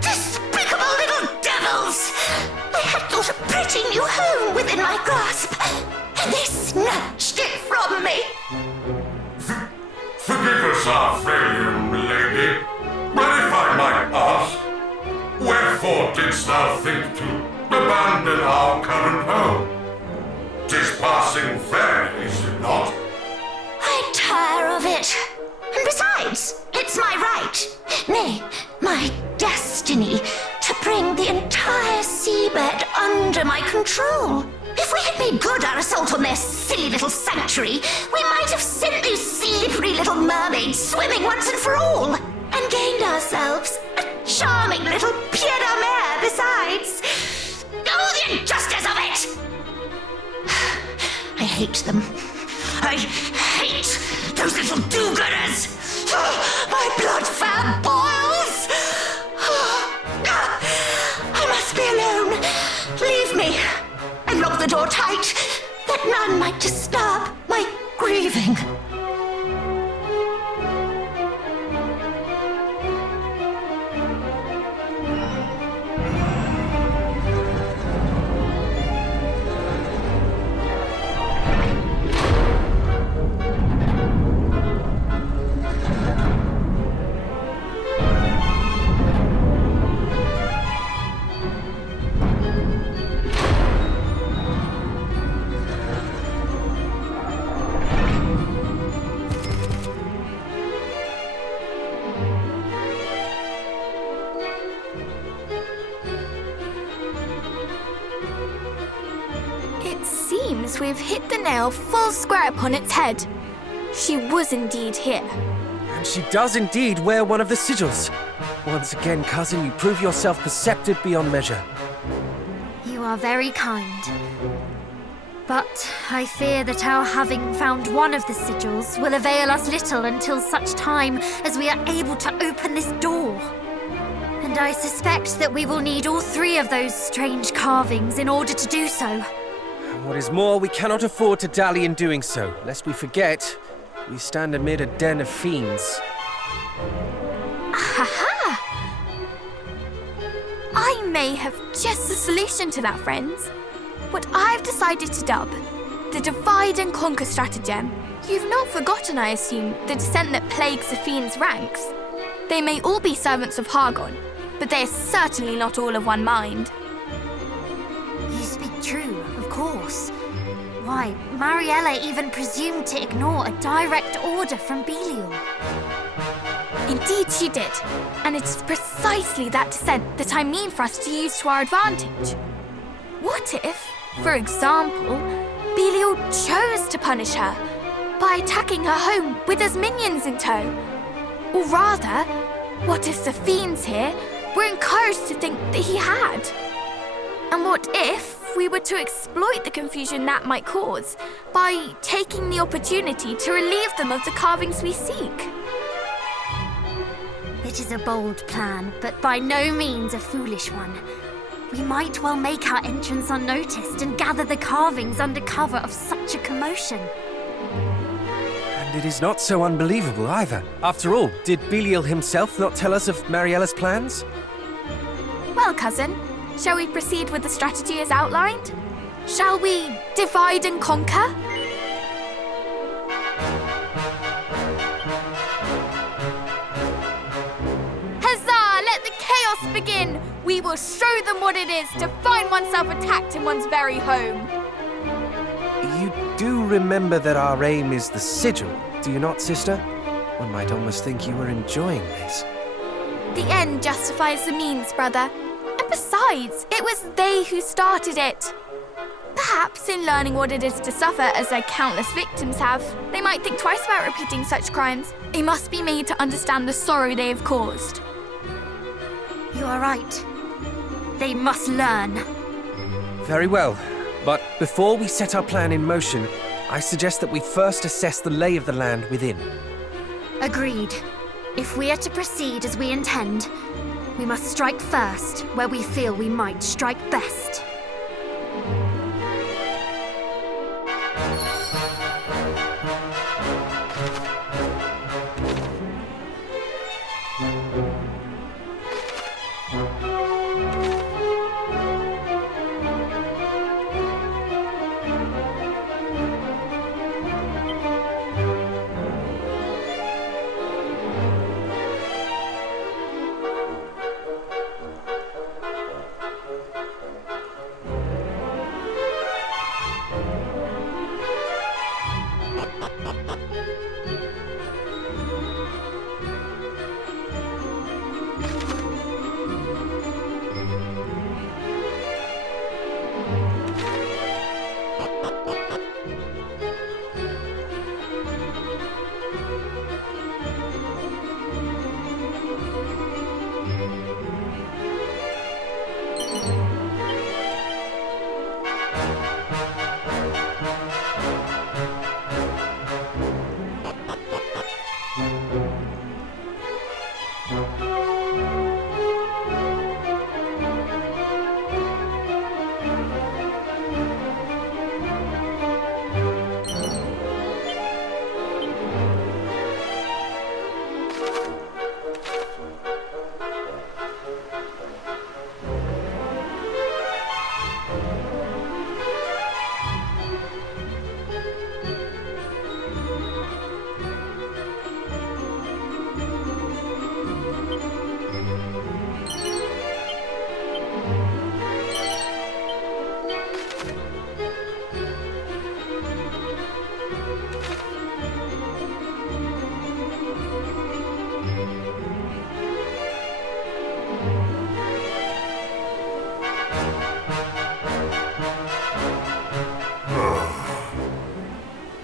Despicable little devils! I had thought a pretty new home within my grasp, and they snatched it from me. Forgive us our failure, milady, but if I might ask, wherefore didst thou think to abandon our current home? 'Tis passing fair, is it not? I tire of it. And besides, it's my right, nay, my destiny, to bring the entire seabed under my control. If we had made good our assault on their silly little sanctuary, we might have sent those slippery little mermaids swimming once and for all, and gained ourselves a charming little pied-à-mer besides. Oh, the injustice of it! I hate them. I hate those little do-gooders! My blood fan boils! I must be alone. Leave me, and lock the door tight, that none might disturb my grieving. We've hit the nail full square upon its head. She was indeed here. And she does indeed wear one of the sigils. Once again, cousin, you prove yourself perceptive beyond measure. You are very kind. But I fear that our having found one of the sigils will avail us little until such time as we are able to open this door. And I suspect that we will need all three of those strange carvings in order to do so. What is more, we cannot afford to dally in doing so, lest we forget we stand amid a den of fiends. Ha-ha! I may have just the solution to that, friends. What I've decided to dub the divide and conquer stratagem. You've not forgotten, I assume, the dissent that plagues the fiends' ranks. They may all be servants of Hargon, but they are certainly not all of one mind. You speak true. Of course. Why, Mariella even presumed to ignore a direct order from Belial. Indeed she did, and it is precisely that dissent that I mean for us to use to our advantage. What if, for example, Belial chose to punish her by attacking her home with his minions in tow? Or rather, what if the fiends here were encouraged to think that he had? And what if we were to exploit the confusion that might cause by taking the opportunity to relieve them of the carvings we seek? It is a bold plan, but by no means a foolish one. we might well make our entrance unnoticed and gather the carvings under cover of such a commotion. And it is not so unbelievable either. After all, did Belial himself not tell us of Mariella's plans? Well, cousin, shall we proceed with the strategy as outlined? Shall we divide and conquer? Huzzah! Let the chaos begin! We will show them what it is to find oneself attacked in one's very home. You do remember that our aim is the sigil, do you not, sister? One might almost think you were enjoying this. The end justifies the means, brother. And besides, it was they who started it. Perhaps in learning what it is to suffer as their countless victims have, they might think twice about repeating such crimes. They must be made to understand the sorrow they have caused. You are right. They must learn. Very well, but before we set our plan in motion, I suggest that we first assess the lay of the land within. Agreed. If we are to proceed as we intend, we must strike first where we feel we might strike best.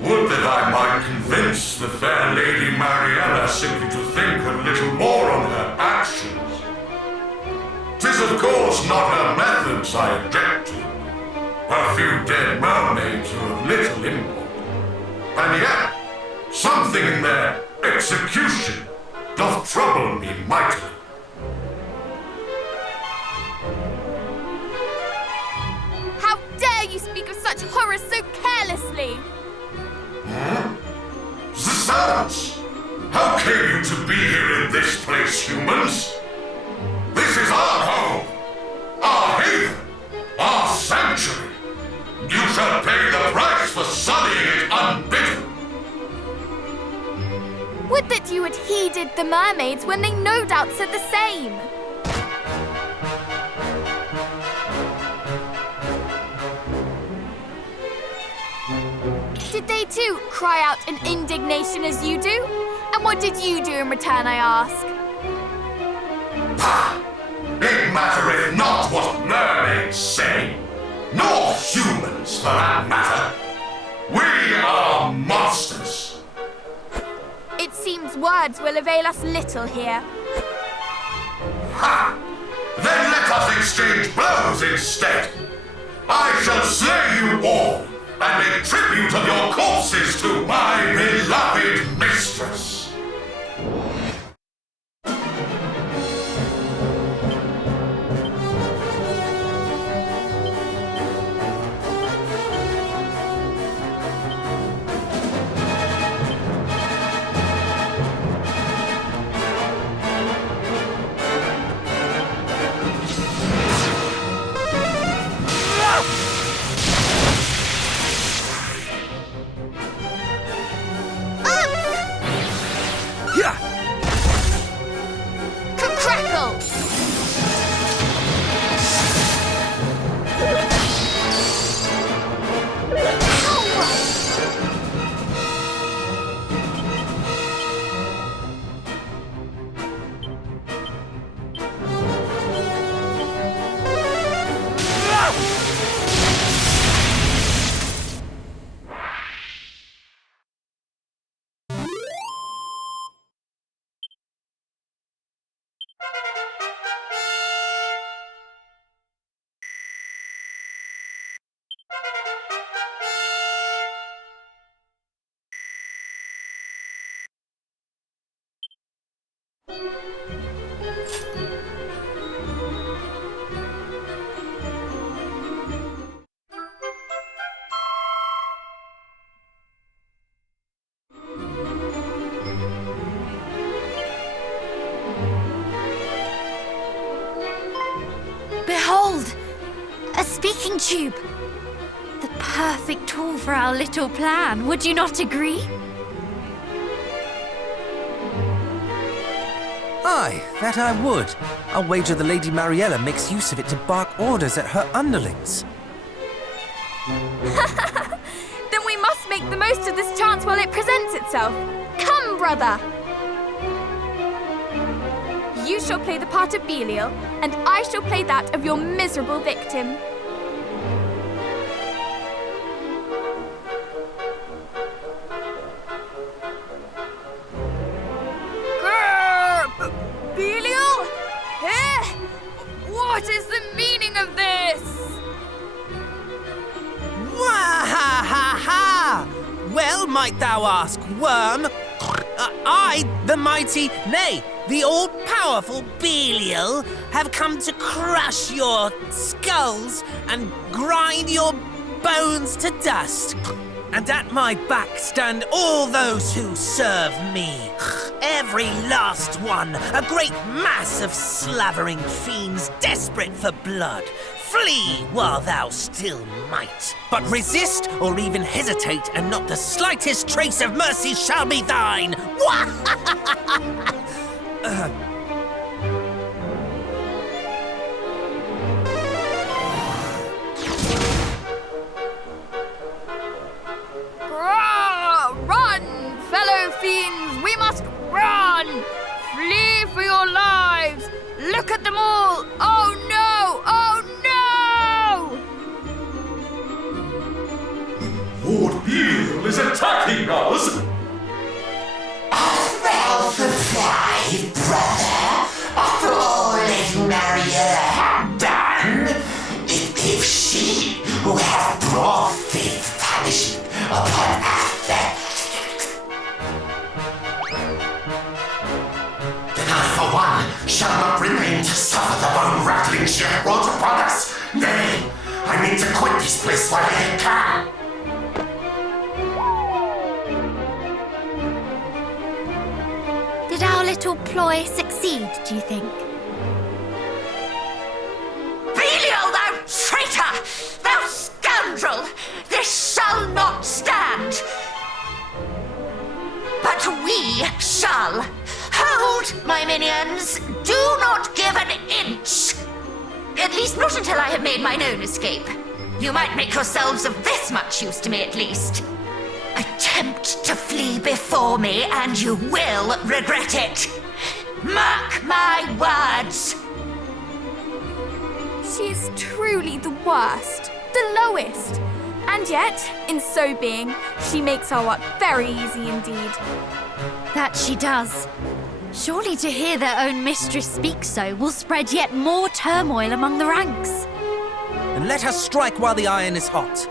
Would that I might convince the fair Lady Mariella simply to think a little more on her actions. 'Tis of course not her methods I object to. A few dead mermaids are of little import. And yet, something in their execution doth trouble me mightily. How dare you speak of such horrors so carelessly? Zounds! How came you to be here in this place, humans? This is our home, our haven, our sanctuary. You shall pay the price for sullying it unbidden. Would that you had heeded the mermaids when they no doubt said the same. Did they too cry out in indignation as you do? And what did you do in return, I ask? Pah! It mattereth not what mermaids say, nor humans for that matter. We are monsters. It seems words will avail us little here. Ha! Then let us exchange blows instead. I shall slay you all and make tribute of your corpses to my beloved mistress. thinking tube. The perfect tool for our little plan, would you not agree? Aye, that I would. I'll wager the Lady Mariella makes use of it to bark orders at her underlings. Then we must make the most of this chance while it presents itself. Come, brother! You shall play the part of Belial, and I shall play that of your miserable victim. Belial? What is the meaning of this? Wah-ha-ha-ha! Well, might thou ask, worm? I, the mighty, nay, the all-powerful Belial, have come to crush your skulls and grind your bones to dust. And at my back stand all those who serve me. Every last one, a great mass of slavering fiends desperate for blood. Flee while thou still might. But resist or even hesitate, and not the slightest trace of mercy shall be thine. Run, fellow fiends! We must run! Flee for your lives! Look at them all! Oh no! Oh no! Lord Belial is attacking us! Well, the five, brother, after all Lady Mariella had done, if she who hath brought this punishment upon us, then I, for one, shall not remain to suffer the bone-rattling she hath brought upon us. Nay, I mean to quit this place while I yet can. Did our little ploy succeed, do you think? Belial, thou traitor! Thou scoundrel! This shall not stand! But we shall! Hold, my minions! Do not give an inch! At least not until I have made mine own escape. You might make yourselves of this much use to me, at least. Attempt to flee before me, and you will regret it. Mark my words! She is truly the worst, the lowest. And yet, in so being, she makes our work very easy indeed. That she does. Surely to hear their own mistress speak so will spread yet more turmoil among the ranks. And let us strike while the iron is hot.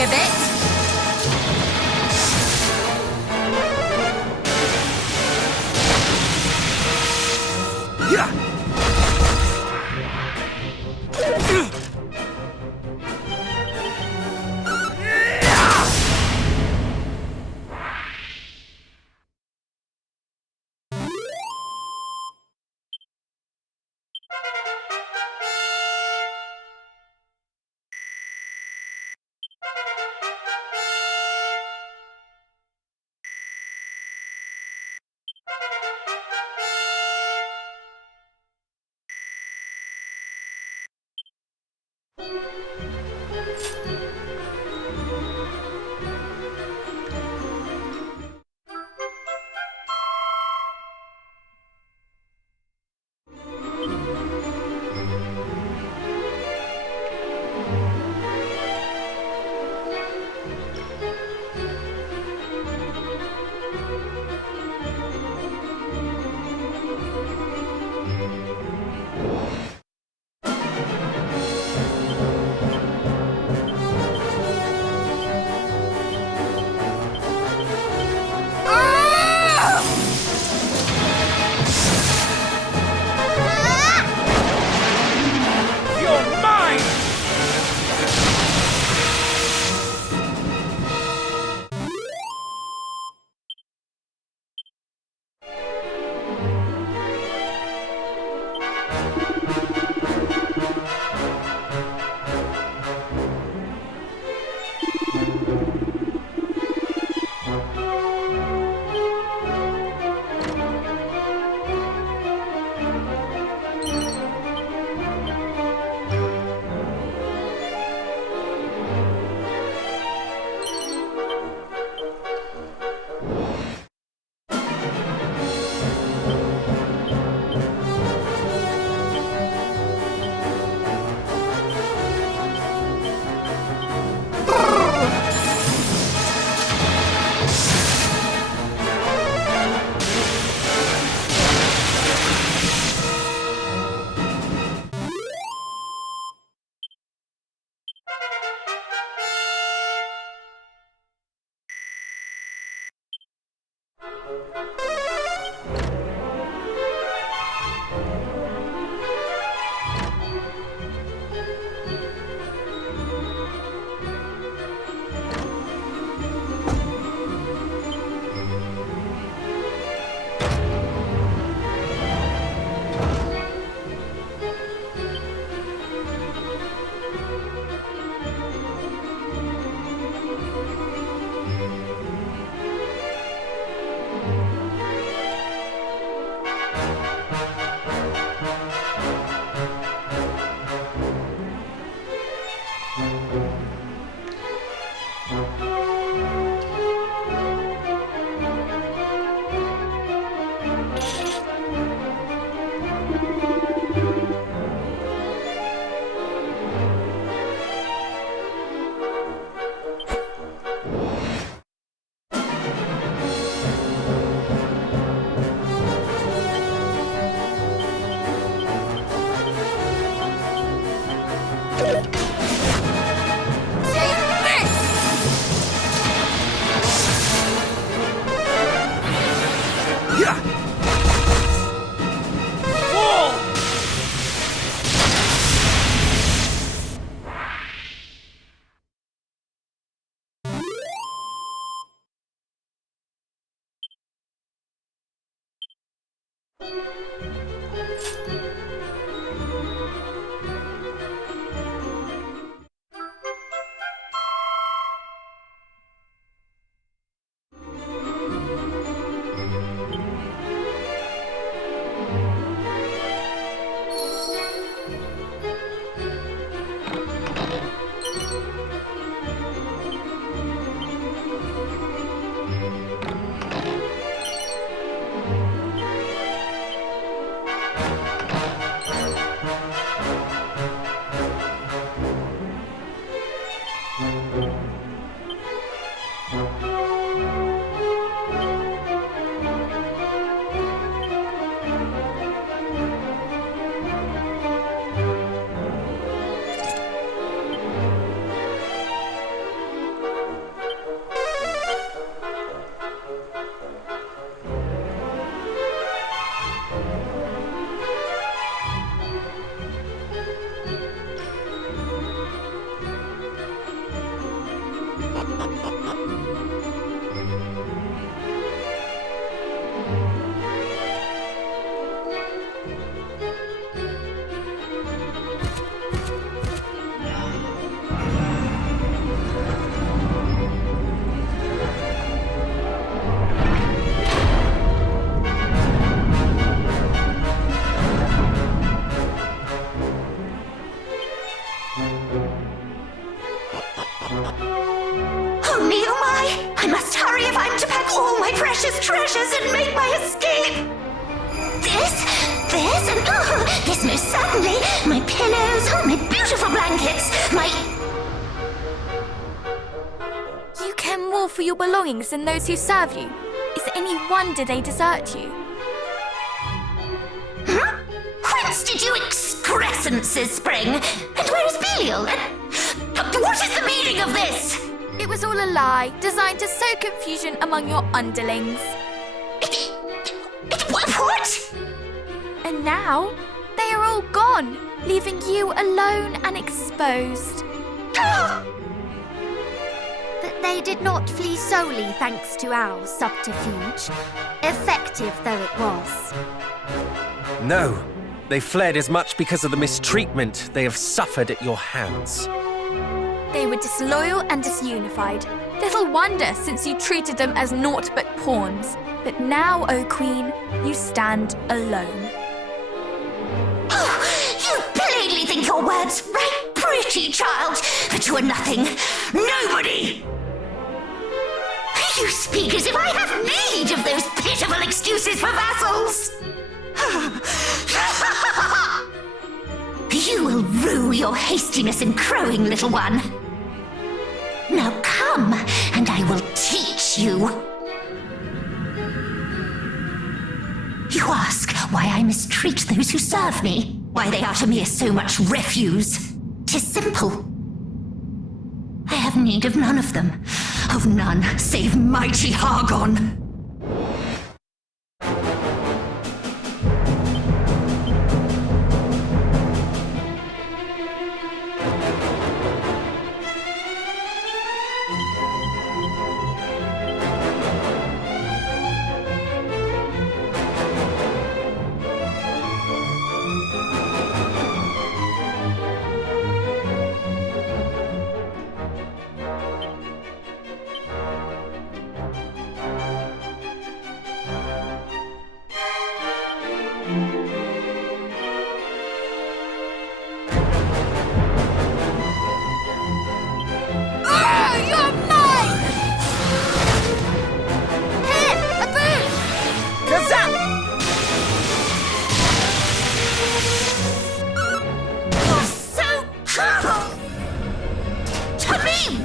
a bit. Yeah. You're mine! no, certainly. My pillows, oh, my beautiful blankets, my... You care more for your belongings than those who serve you. Is it any wonder they desert you? Huh? Whence did you excrescences spring? And where is Belial? What is the meaning of this? It was all a lie, designed to sow confusion among your underlings. What? And now, they are all gone, leaving you alone and exposed. But they did not flee solely thanks to our subterfuge, effective though it was. No, they fled as much because of the mistreatment they have suffered at your hands. They were disloyal and disunified. Little wonder, since you treated them as naught but pawns. But now, O Queen, you stand alone. Oh, you plainly think your words right pretty, child, but you are nothing. Nobody! You speak as if I have need of those pitiful excuses for vassals. You will rue your hastiness in crowing, little one. Now come, and I will teach you. You ask why I mistreat those who serve me, why they are to me so much refuse. 'Tis simple. I have need of none of them, of none save mighty Hargon.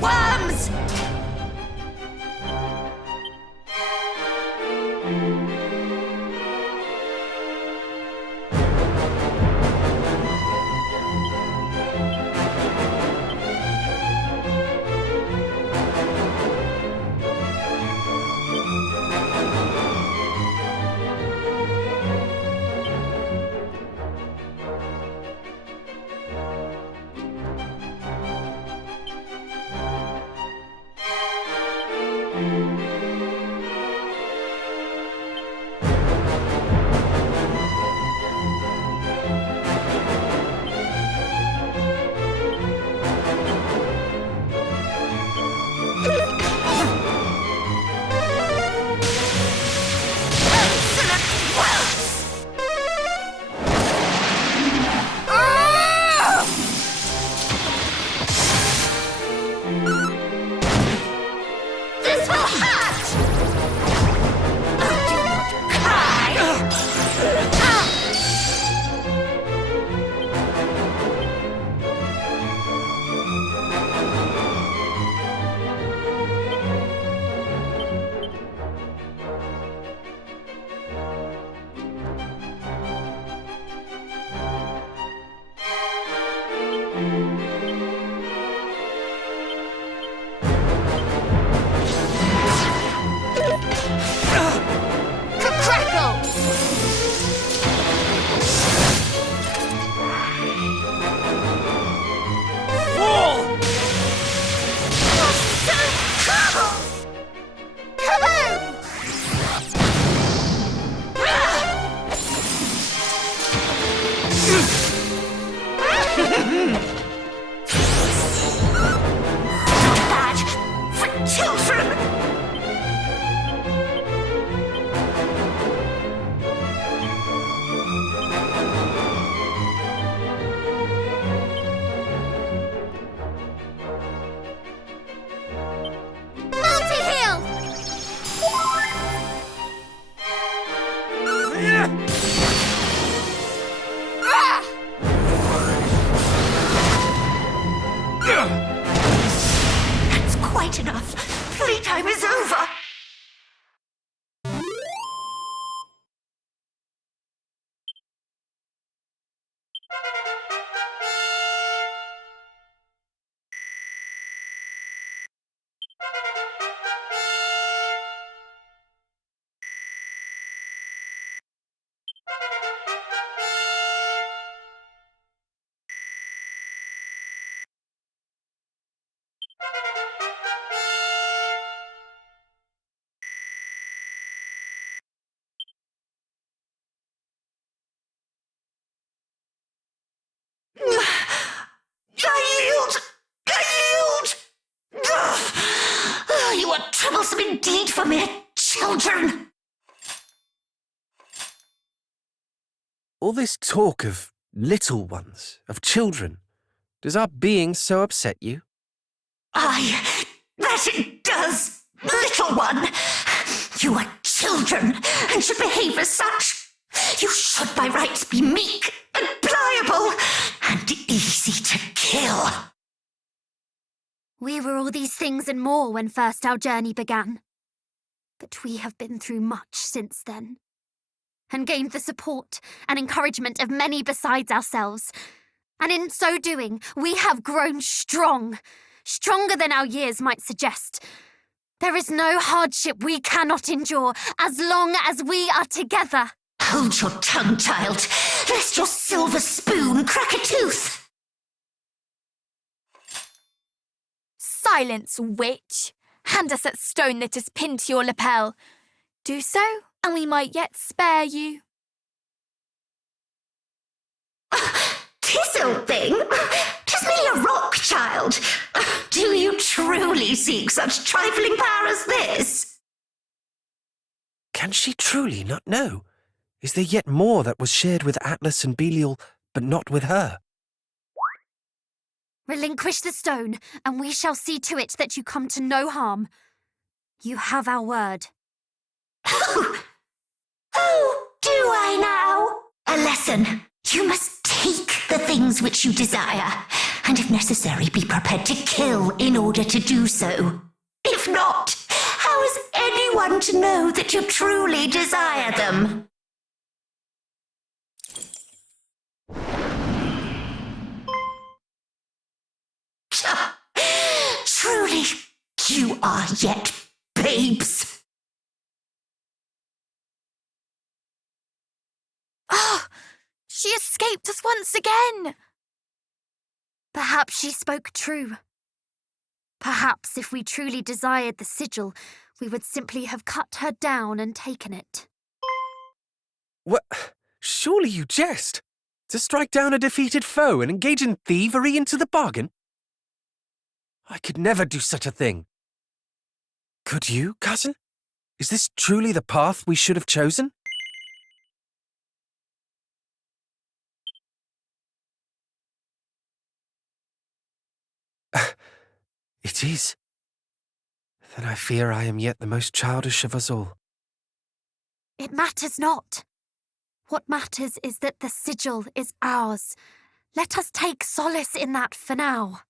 Worms! quite enough. Playtime is over. I yield! I yield! Ugh. You are troublesome indeed for mere children. All this talk of little ones, of children, does our being so upset you? Aye, that it does, little one. You are children and should behave as such. You should by rights be meek and pliable and easy to kill. We were all these things and more when first our journey began. But we have been through much since then, and gained the support and encouragement of many besides ourselves. And in so doing, we have grown strong, stronger than our years might suggest. There is no hardship we cannot endure as long as we are together. Hold your tongue, child, lest your silver spoon crack a tooth. Silence, witch! Hand us that stone that is pinned to your lapel. Do so, and we might yet spare you. 'Tis old thing. 'Tis merely a rock, child. Do you truly seek such trifling power as this? Can she truly not know? Is there yet more that was shared with Atlas and Belial, but not with her? Relinquish the stone, and we shall see to it that you come to no harm. You have our word. Oh, do I now? A lesson. You must take the things which you desire, and if necessary, be prepared to kill in order to do so. If not, how is anyone to know that you truly desire them? Truly, you are yet babes. Ah! She escaped us once again! Perhaps she spoke true. Perhaps if we truly desired the sigil, we would simply have cut her down and taken it. What? Surely you jest. To strike down a defeated foe and engage in thievery into the bargain? I could never do such a thing. Could you, cousin? Is this truly the path we should have chosen? It is. Then I fear I am yet the most childish of us all. It matters not. What matters is that the sigil is ours. Let us take solace in that for now.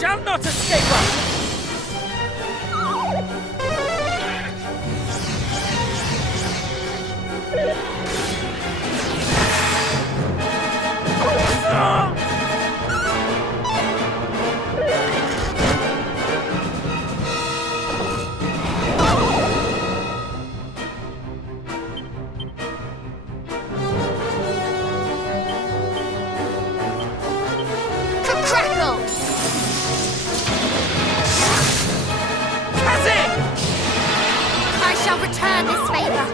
Shall not escape us! Crackle! I shall return this favor.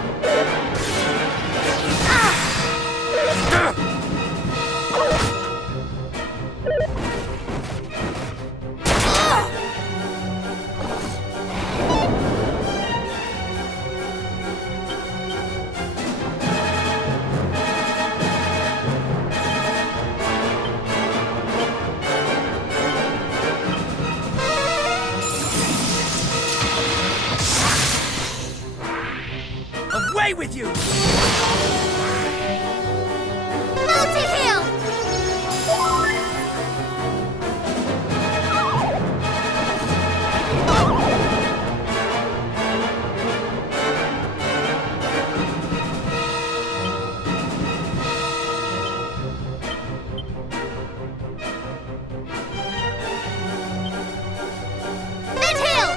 Away with you! Multi-heal! Mid-heal!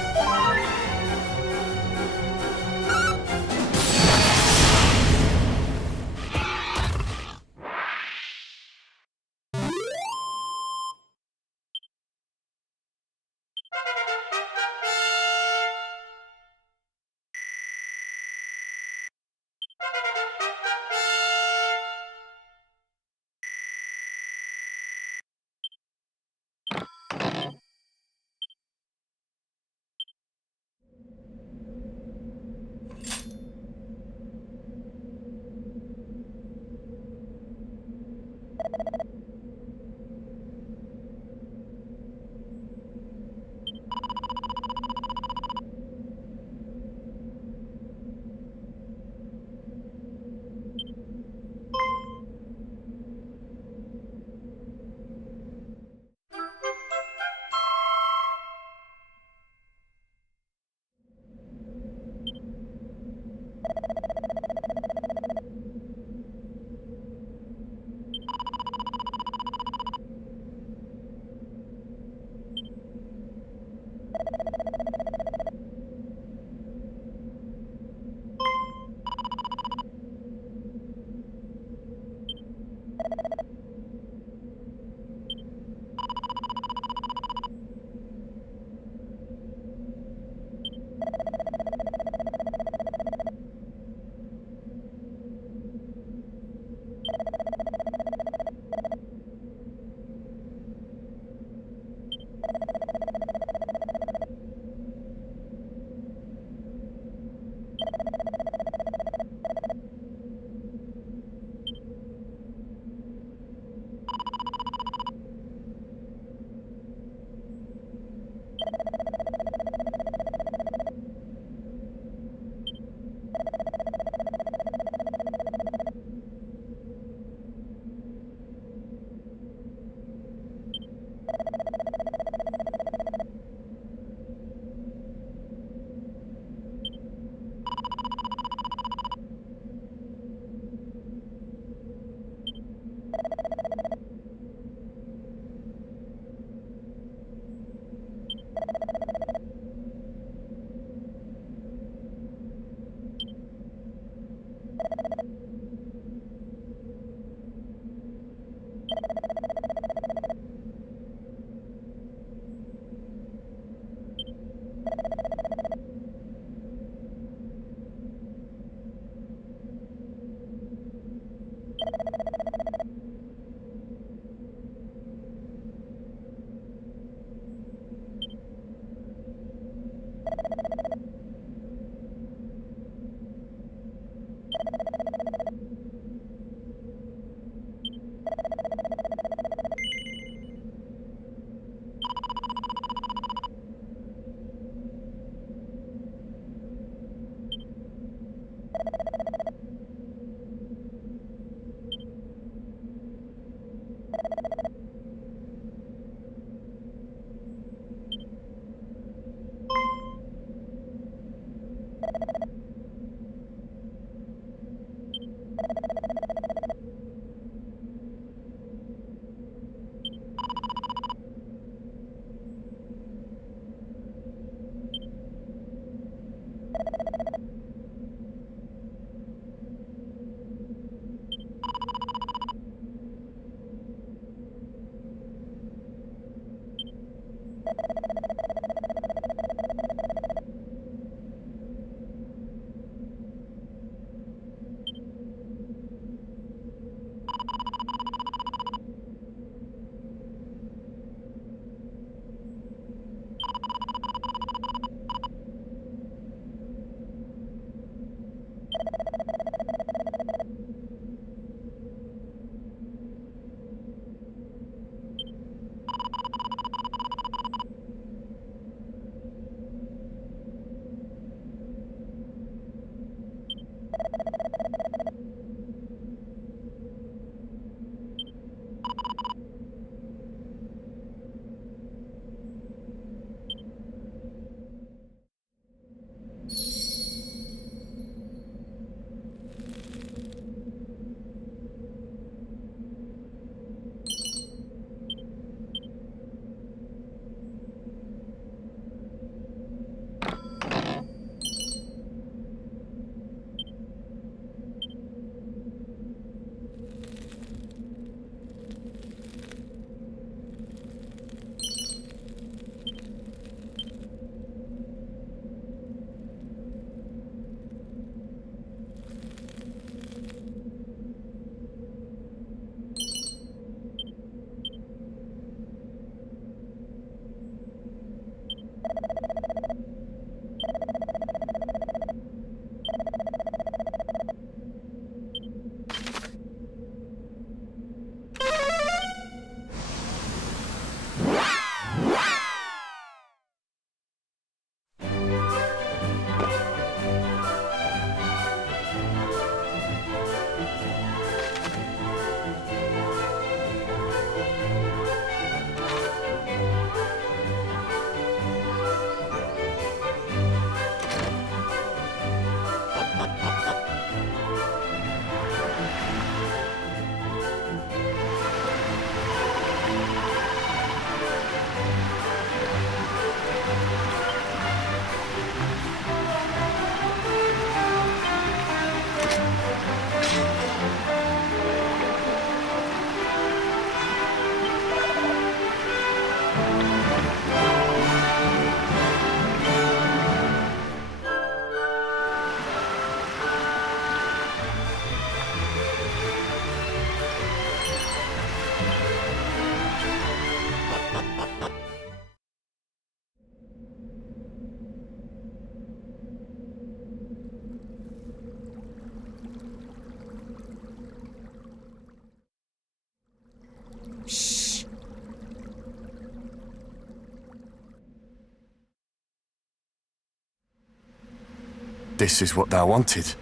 This is what thou wanted,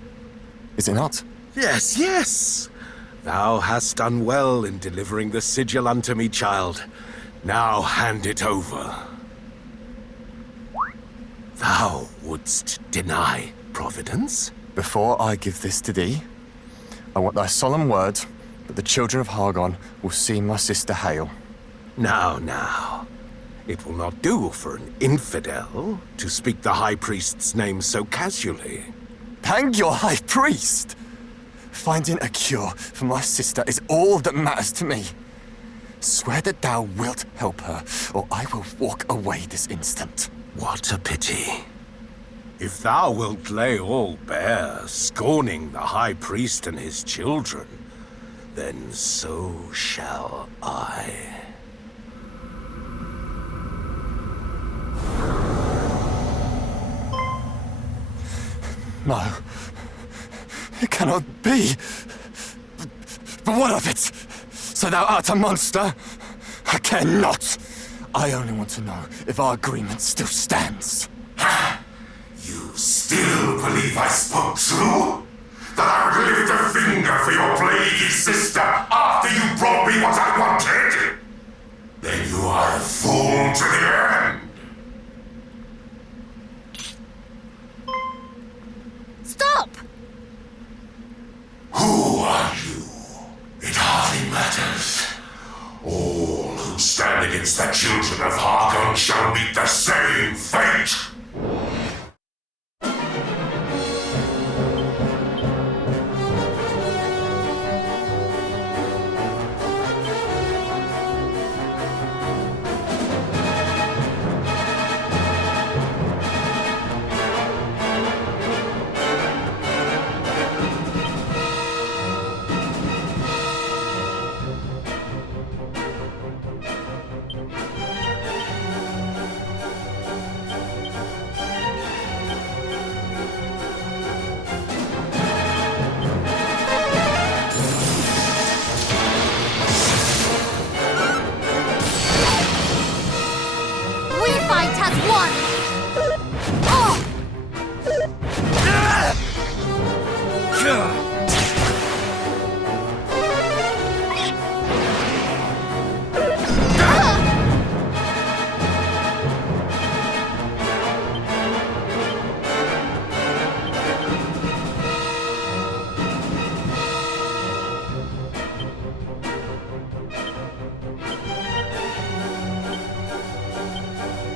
is it not? Yes, yes. Thou hast done well in delivering the sigil unto me, child. Now hand it over. Thou wouldst deny Providence? Before I give this to thee, I want thy solemn word that the children of Hargon will see my sister Hale. Now. It will not do for an infidel to speak the High Priest's name so casually. Hang your High Priest! Finding a cure for my sister is all that matters to me. Swear that thou wilt help her, or I will walk away this instant. What a pity. If thou wilt lay all bare, scorning the High Priest and his children, then so shall I. No. It cannot be. But what of it? So thou art a monster? I care not. I only want to know if our agreement still stands. You still believe I spoke true? That I would lift a finger for your plaguey sister after you brought me what I wanted? Then you are a fool to the end. Stop! Who are you? It hardly matters. All who stand against the children of Hargon shall meet the same fate! has won! Oh!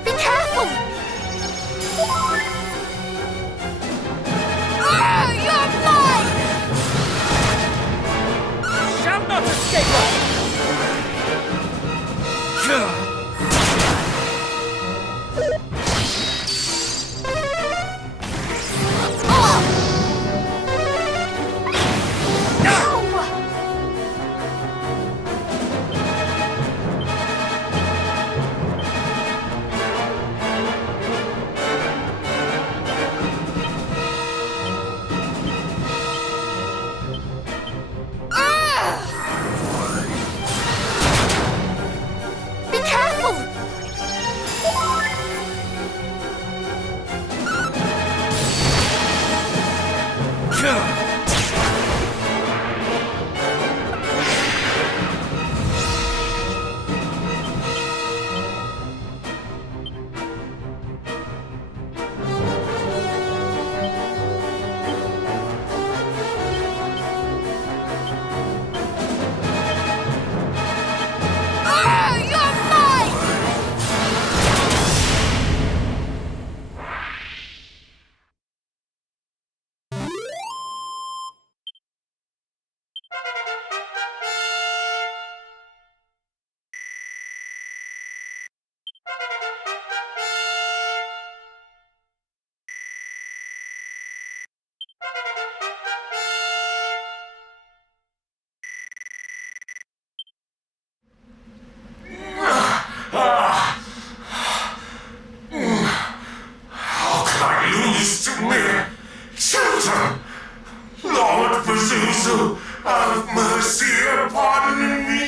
Be careful! You're mine! Shall not escape us! Be careful! You're mine! How can I lose to mere children? Lord Pazuzu, have mercy upon me.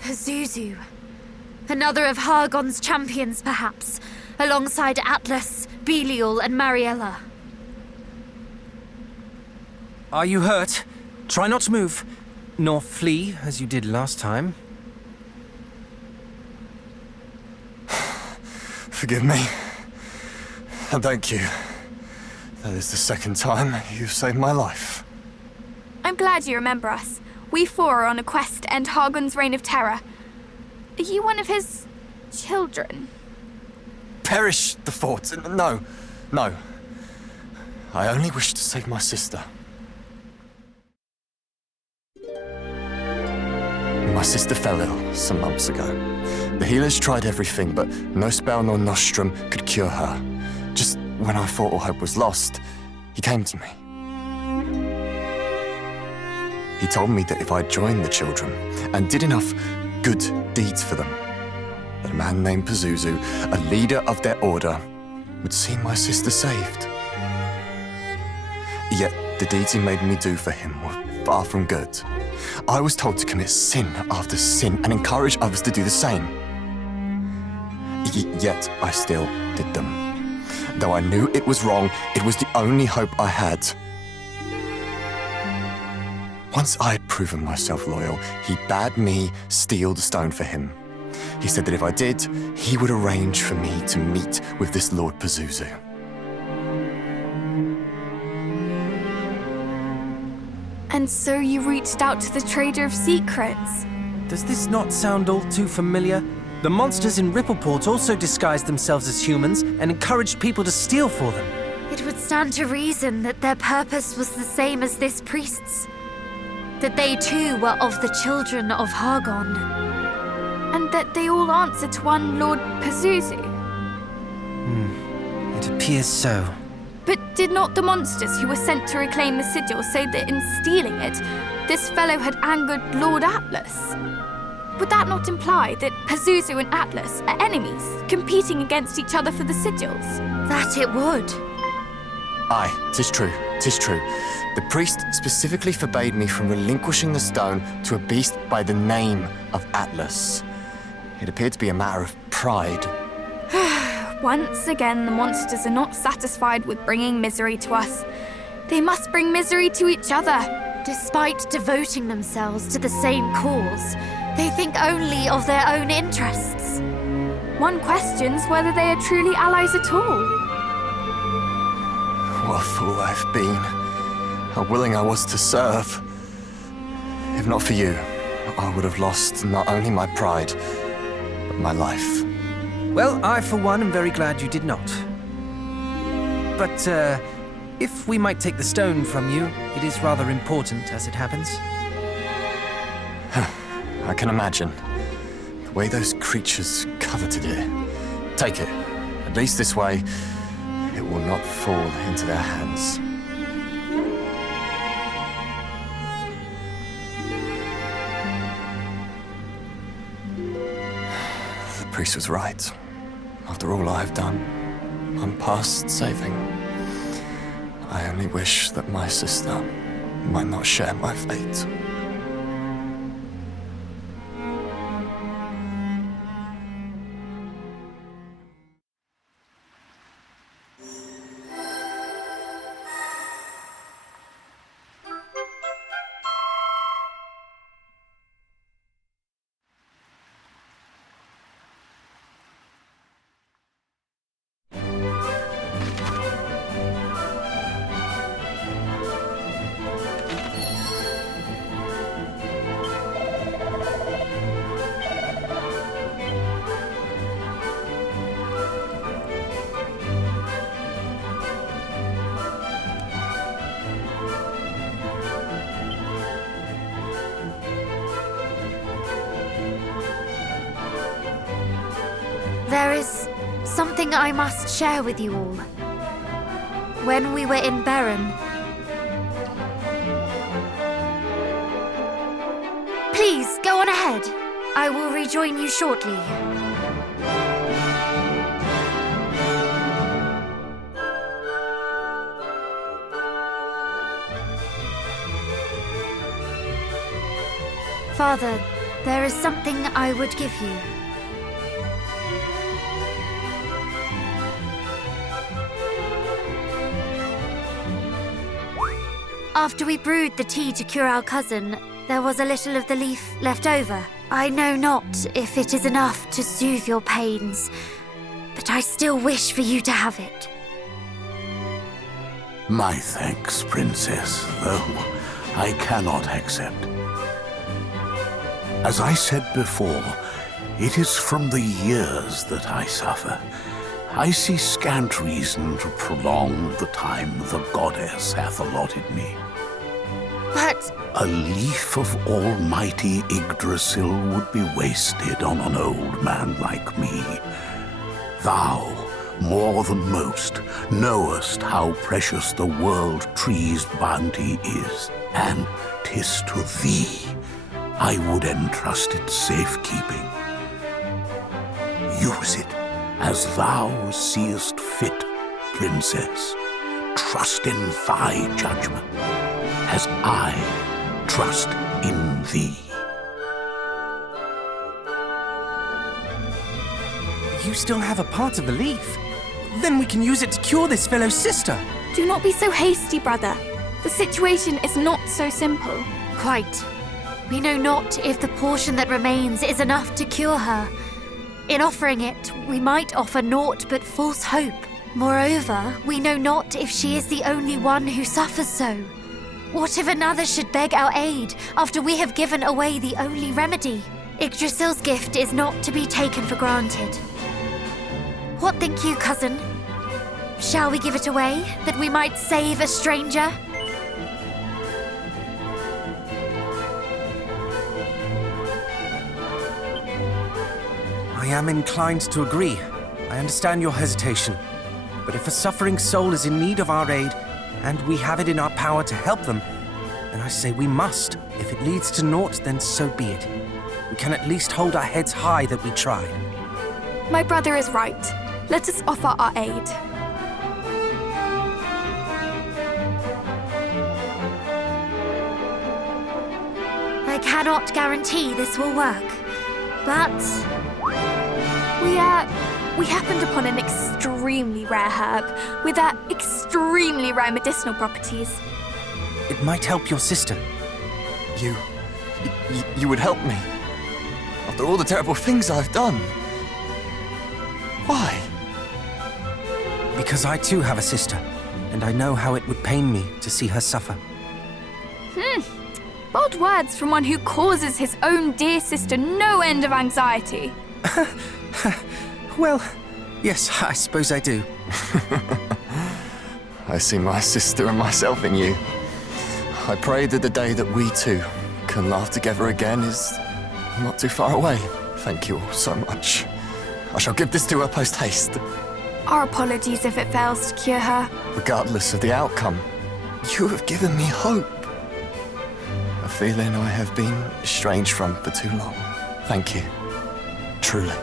Pazuzu. Another of Hargon's champions, perhaps, alongside Atlas, Belial, and Mariella. Are you hurt? Try not to move, nor flee as you did last time. Forgive me. And thank you. That is the second time you've saved my life. I'm glad you remember us. We four are on a quest to end Hargon's reign of terror. Are you one of his children? Perish the thoughts. No, no. I only wish to save my sister. My sister fell ill some months ago. The healers tried everything, but no spell nor nostrum could cure her. Just when I thought all hope was lost, he came to me. He told me that if I joined the children and did enough good deeds for them, that a man named Pazuzu, a leader of their order, would see my sister saved. Yet the deeds he made me do for him were far from good. I was told to commit sin after sin and encourage others to do the same. Yet I still did them. Though I knew it was wrong, it was the only hope I had. Once I had proven myself loyal, he bade me steal the stone for him. He said that if I did, he would arrange for me to meet with this Lord Pazuzu. And so you reached out to the Trader of Secrets. Does this not sound all too familiar? The monsters in Rippleport also disguised themselves as humans and encouraged people to steal for them. It would stand to reason that their purpose was the same as this priest's. That they too were of the children of Hargon. And that they all answer to one Lord Pazuzu. It appears so. But did not the monsters who were sent to reclaim the sigil say that in stealing it, this fellow had angered Lord Atlas? Would that not imply that Pazuzu and Atlas are enemies, competing against each other for the sigils? That it would. Aye, 'tis true. 'Tis true. The priest specifically forbade me from relinquishing the stone to a beast by the name of Atlas. It appeared to be a matter of pride. Once again, the monsters are not satisfied with bringing misery to us. They must bring misery to each other. Despite devoting themselves to the same cause, they think only of their own interests. One questions whether they are truly allies at all. What a fool I've been. How willing I was to serve. If not for you, I would have lost not only my pride, but my life. Well, I, for one, am very glad you did not. But, if we might take the stone from you, it is rather important as it happens. I can imagine. The way those creatures coveted it. Take it. At least this way, it will not fall into their hands. The priest was right. After all I have done, I'm past saving. I only wish that my sister might not share my fate. There is something I must share with you all. When we were in Berren... Please, go on ahead. I will rejoin you shortly. Father, there is something I would give you. After we brewed the tea to cure our cousin, there was a little of the leaf left over. I know not if it is enough to soothe your pains, but I still wish for you to have it. My thanks, Princess, though I cannot accept. As I said before, it is from the years that I suffer. I see scant reason to prolong the time the goddess hath allotted me. But... A leaf of almighty Yggdrasil would be wasted on an old man like me. Thou, more than most, knowest how precious the world tree's bounty is, and 'tis to thee I would entrust its safekeeping. Use it as thou seest fit, Princess. Trust in thy judgment, as I trust in thee. You still have a part of the leaf. Then we can use it to cure this fellow sister. Do not be so hasty, brother. The situation is not so simple. Quite. We know not if the portion that remains is enough to cure her. In offering it, we might offer naught but false hope. Moreover, we know not if she is the only one who suffers so. What if another should beg our aid after we have given away the only remedy? Yggdrasil's gift is not to be taken for granted. What think you, cousin? Shall we give it away, that we might save a stranger? I am inclined to agree. I understand your hesitation. But if a suffering soul is in need of our aid, and we have it in our power to help them, then I say we must. If it leads to naught, then so be it. We can at least hold our heads high that we tried. My brother is right. Let us offer our aid. I cannot guarantee this will work, but We happened upon an extremely rare herb with extremely rare medicinal properties. It might help your sister. You would help me? After all the terrible things I've done? Why? Because I too have a sister, and I know how it would pain me to see her suffer. Bold words from one who causes his own dear sister no end of anxiety. Well, yes, I suppose I do. I see my sister and myself in you. I pray that the day that we two can laugh together again is not too far away. Thank you all so much. I shall give this to her post-haste. Our apologies if it fails to cure her. Regardless of the outcome, you have given me hope. A feeling I have been estranged from for too long. Thank you. Truly.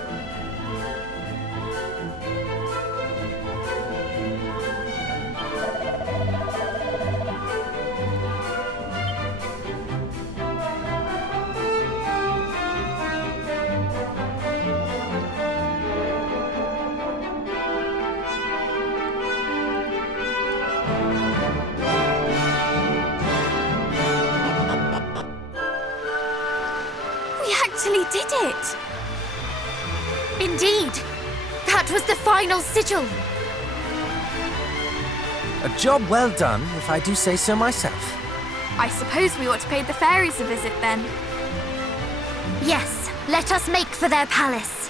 Actually did it! indeed, that was the final sigil. A job well done, if I do say so myself. I suppose we ought to pay the fairies a visit then. Yes, let us make for their palace.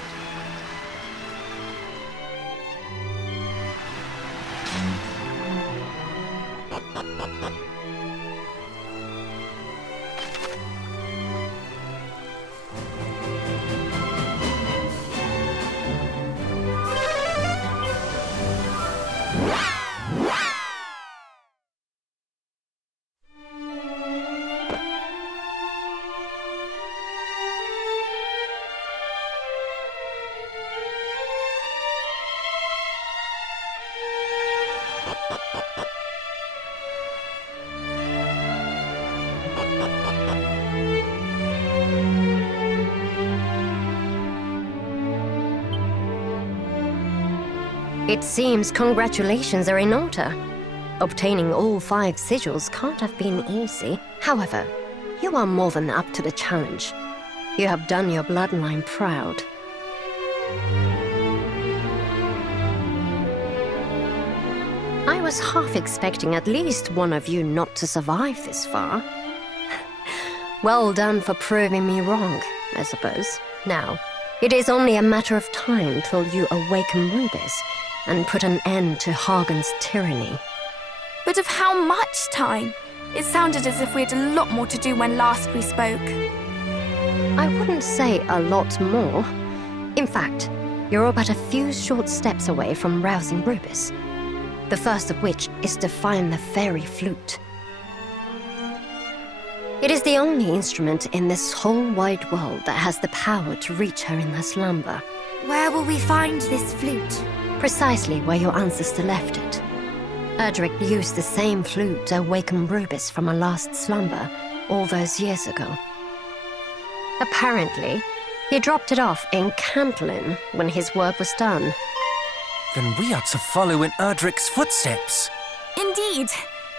It seems congratulations are in order. Obtaining all 5 sigils can't have been easy. However, you are more than up to the challenge. You have done your bloodline proud. I was half expecting at least one of you not to survive this far. Well done for proving me wrong, I suppose. Now, it is only a matter of time till you awaken Rubis and put an end to Hagen's tyranny. But of how much time? It sounded as if we had a lot more to do when last we spoke. I wouldn't say a lot more. In fact, you're all but a few short steps away from rousing Rubis. The first of which is to find the fairy flute. It is the only instrument in this whole wide world that has the power to reach her in her slumber. Where will we find this flute? Precisely where your ancestor left it. Erdrick used the same flute to awaken Rubis from her last slumber all those years ago. Apparently, he dropped it off in Cantlin when his work was done. Then we are to follow in Erdrick's footsteps. Indeed.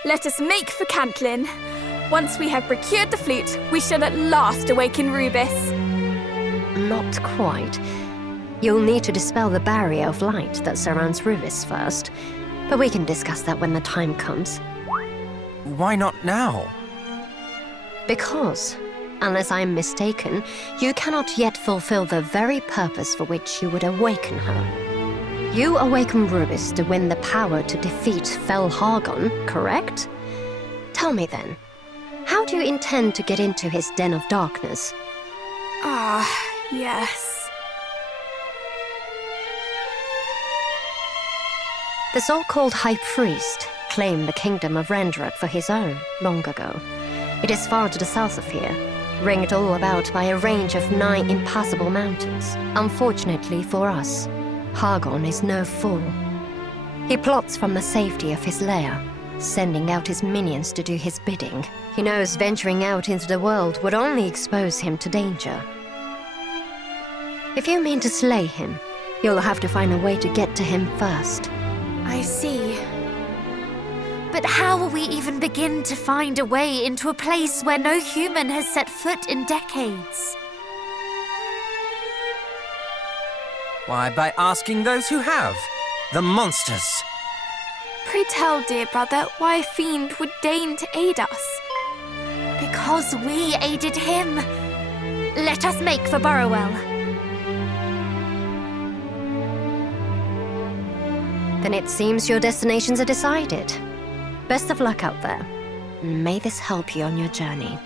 Let us make for Cantlin. Once we have procured the flute, we shall at last awaken Rubis. Not quite. You'll need to dispel the barrier of light that surrounds Rubis first, but we can discuss that when the time comes. Why not now? Because, unless I'm mistaken, you cannot yet fulfill the very purpose for which you would awaken her. You awaken Rubis to win the power to defeat Fel Hagon, correct? Tell me then, how do you intend to get into his den of darkness? Ah, yes. The so-called High Priest claimed the kingdom of Rendrut for his own long ago. It is far to the south of here, ringed all about by a range of 9 impassable mountains. Unfortunately for us, Hagon is no fool. He plots from the safety of his lair, sending out his minions to do his bidding. He knows venturing out into the world would only expose him to danger. If you mean to slay him, you'll have to find a way to get to him first. I see. But how will we even begin to find a way into a place where no human has set foot in decades? Why, by asking those who have. The monsters. Pray tell, dear brother, why a fiend would deign to aid us. Because we aided him. Let us make for Burrowell. Then it seems your destinations are decided. Best of luck out there. May this help you on your journey.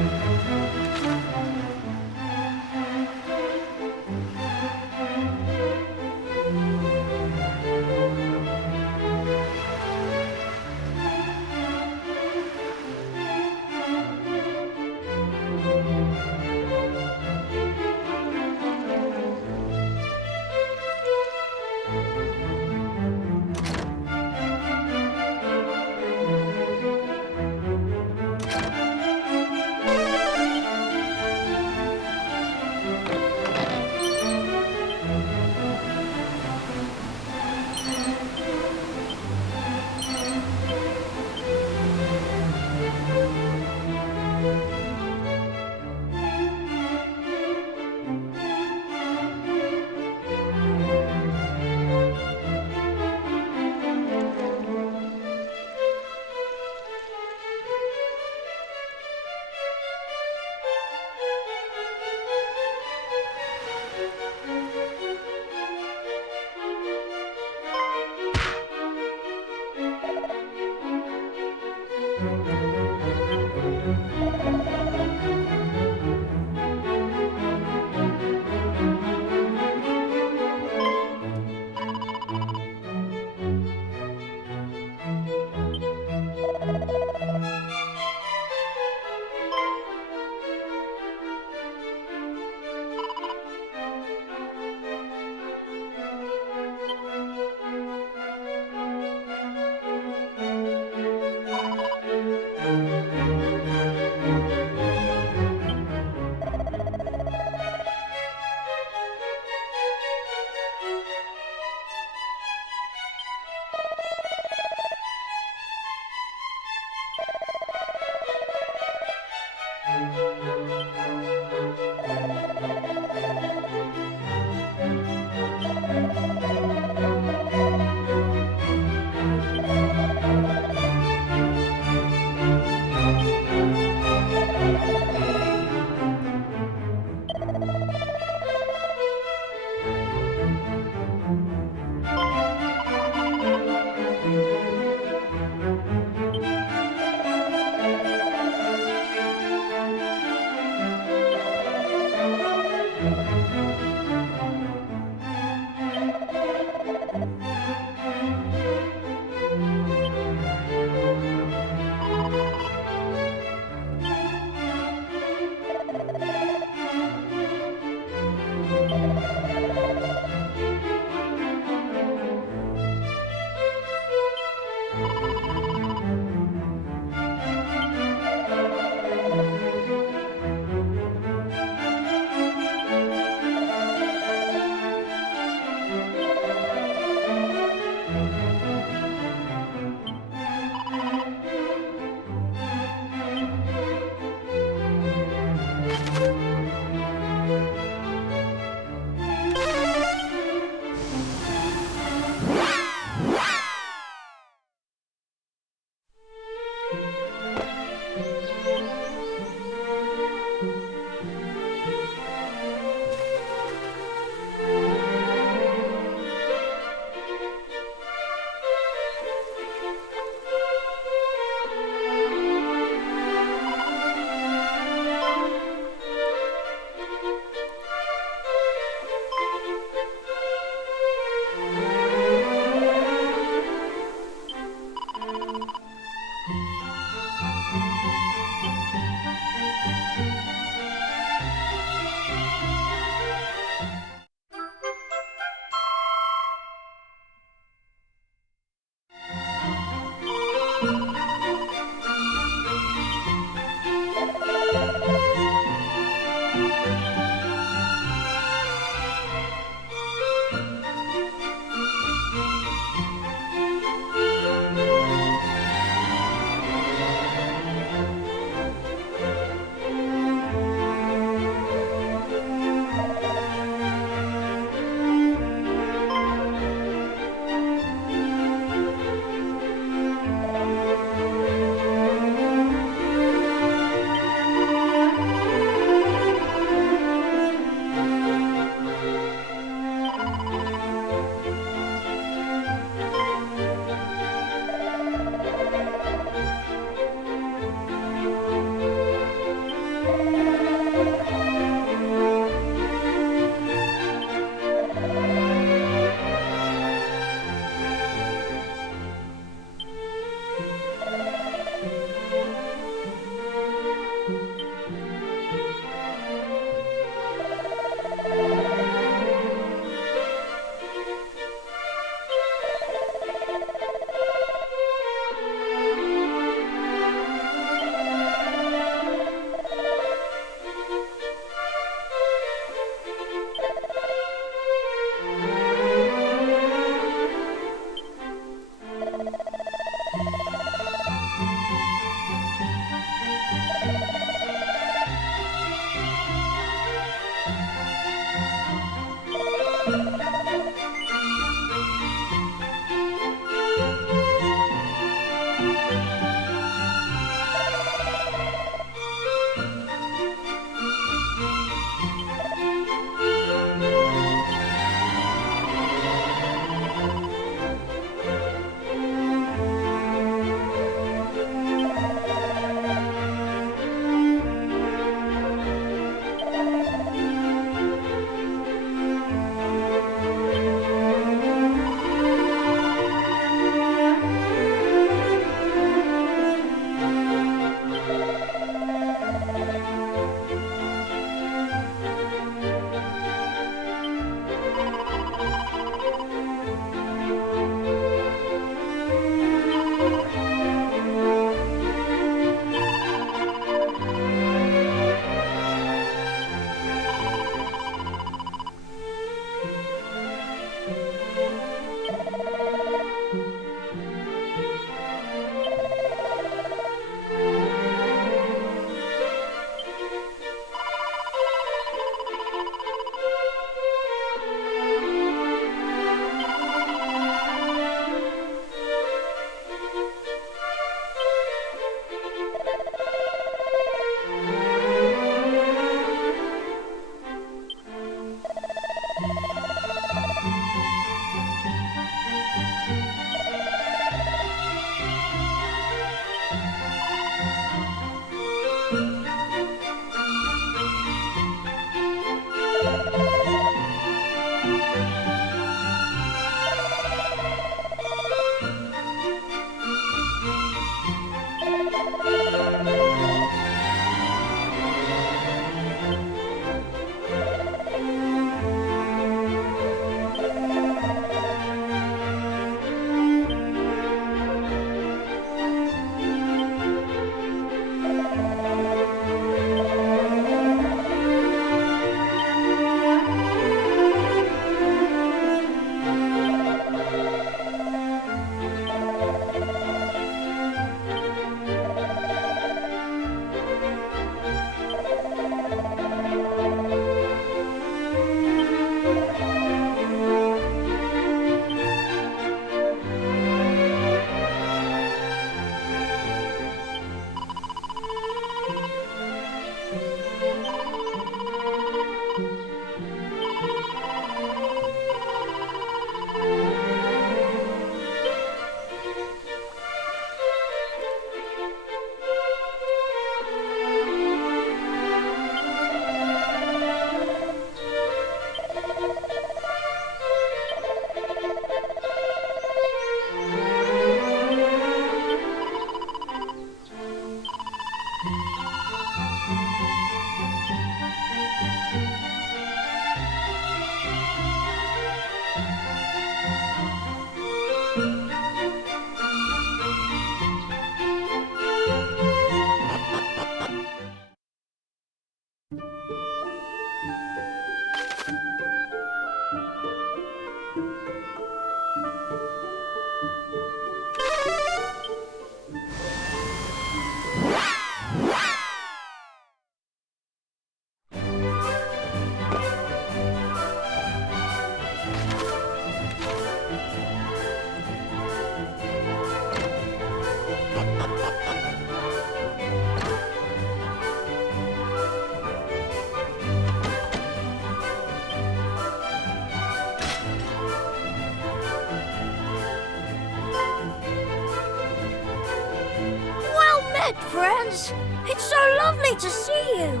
ahead, friends. It's so lovely to see you.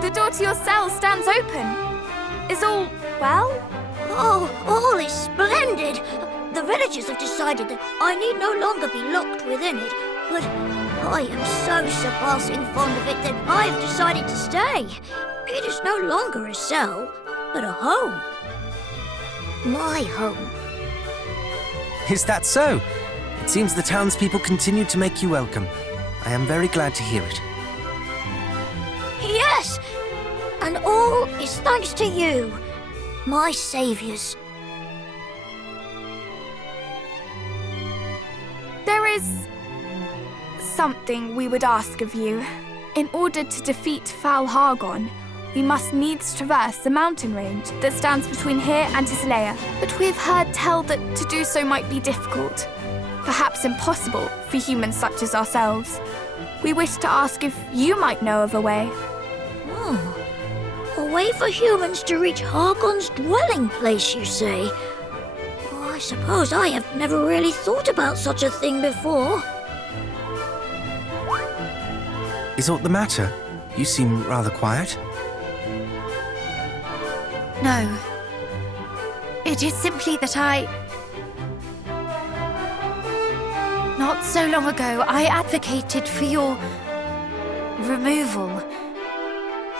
The door to your cell stands open. Is all well? Oh, all is splendid. The villagers have decided that I need no longer be locked within it, but I am so surpassing fond of it that I have decided to stay. It is no longer a cell, but a home. My home. Is that so? It seems the townspeople continue to make you welcome. I am very glad to hear it. Yes, and all is thanks to you, my saviors. There is something we would ask of you. In order to defeat Fal Hargon, we must needs traverse the mountain range that stands between here and Tislea. But we have heard tell that to do so might be difficult, perhaps impossible for humans such as ourselves. We wish to ask if you might know of a way. A way for humans to reach Hargon's dwelling place, you say? Oh, I suppose I have never really thought about such a thing before. Is aught the matter? You seem rather quiet. No. It is simply that not so long ago, I advocated for your removal.